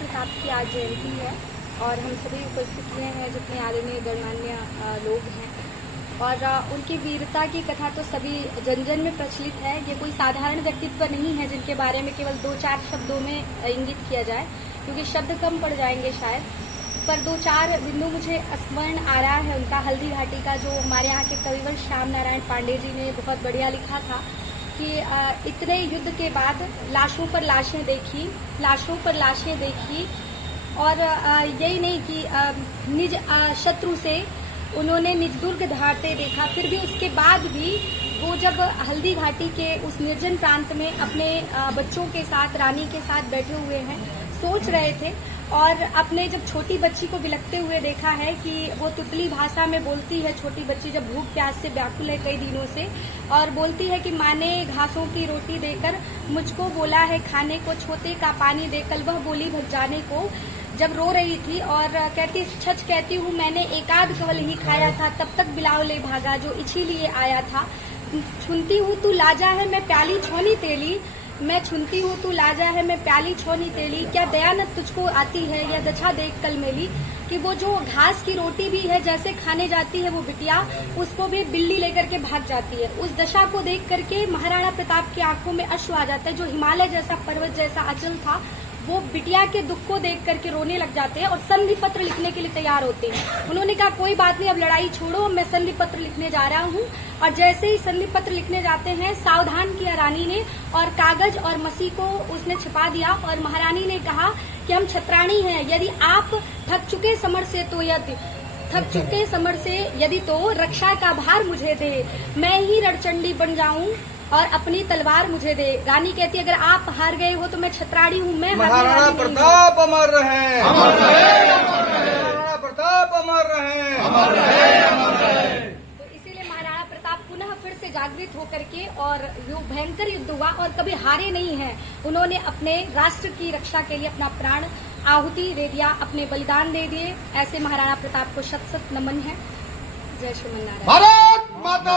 प्रताप की आज जयंती है और हम सभी उपस्थित हुए हैं जितने आदरणीय गणमान्य लोग हैं और उनकी वीरता की कथा तो सभी जन जन में प्रचलित है। ये कोई साधारण व्यक्तित्व नहीं है जिनके बारे में केवल 2-4 शब्दों में इंगित किया जाए, क्योंकि शब्द कम पड़ जाएंगे शायद, पर 2-4 बिंदु मुझे स्मरण आ रहा है उनका। हल्दी घाटी का जो हमारे यहाँ के कविवर श्याम नारायण पांडे जी ने बहुत बढ़िया लिखा था कि इतने युद्ध के बाद लाशों पर लाशें देखी और यही नहीं कि निज शत्रु से उन्होंने निज दुर्ग धारते देखा। फिर भी उसके बाद भी वो जब हल्दी घाटी के उस निर्जन प्रांत में अपने बच्चों के साथ, रानी के साथ बैठे हुए हैं, सोच रहे थे और अपने जब छोटी बच्ची को बिलखते हुए देखा है कि वो तुतली भाषा में बोलती है। छोटी बच्ची जब भूख प्यास से व्याकुल है कई दिनों से और बोलती है कि माँ ने घासों की रोटी देकर मुझको बोला है खाने को, छोटे का पानी देकर वह बोली भग जाने को। जब रो रही थी और कहती सच कहती हूँ मैंने एकाध कवल ही खाया था, तब तक बिलाव ले भागा जो इसीलिए आया था। सुनती हूँ तू लाजा है मैं प्याली छोनी तेली, मैं सुनती हूँ तू लाजा है मैं प्याली छोनी तेली, क्या दयानत तुझको आती है या दछा देख कल मेली। कि वो जो घास की रोटी भी है जैसे खाने जाती है वो बिटिया, उसको भी बिल्ली लेकर के भाग जाती है। उस दशा को देख करके महाराणा प्रताप की आंखों में अश्रु आ जाता है। जो हिमालय जैसा पर्वत जैसा अचल था वो बिटिया के दुख को देख करके रोने लग जाते हैं और संधि पत्र लिखने के लिए तैयार होते हैं। उन्होंने कहा कोई बात नहीं, अब लड़ाई छोड़ो, मैं संधि पत्र लिखने जा रहा हूँ। और जैसे ही संधि पत्र लिखने जाते हैं, सावधान किया रानी ने और कागज और मसी को उसने छिपा दिया और महारानी ने कहा कि हम छत्राणी हैं, यदि आप थक चुके समर से यदि तो रक्षा का भार मुझे दे, मैं ही रणचंडी बन जाऊं और अपनी तलवार मुझे दे। रानी कहती है अगर आप हार गए हो तो मैं छत्राणी हूँ, मैं महाराणा प्रताप अमर रहे, महाराणा प्रताप अमर रहे। तो इसीलिए महाराणा प्रताप पुनः फिर से जागृत होकर के और जो भयंकर युद्ध हुआ और कभी हारे नहीं हैं। उन्होंने अपने राष्ट्र की रक्षा के लिए अपना प्राण आहुति दे दिया, अपने बलिदान दे दिए। ऐसे महाराणा प्रताप को शत शत नमन है। जय श्रीमन नारायण। भारत माता।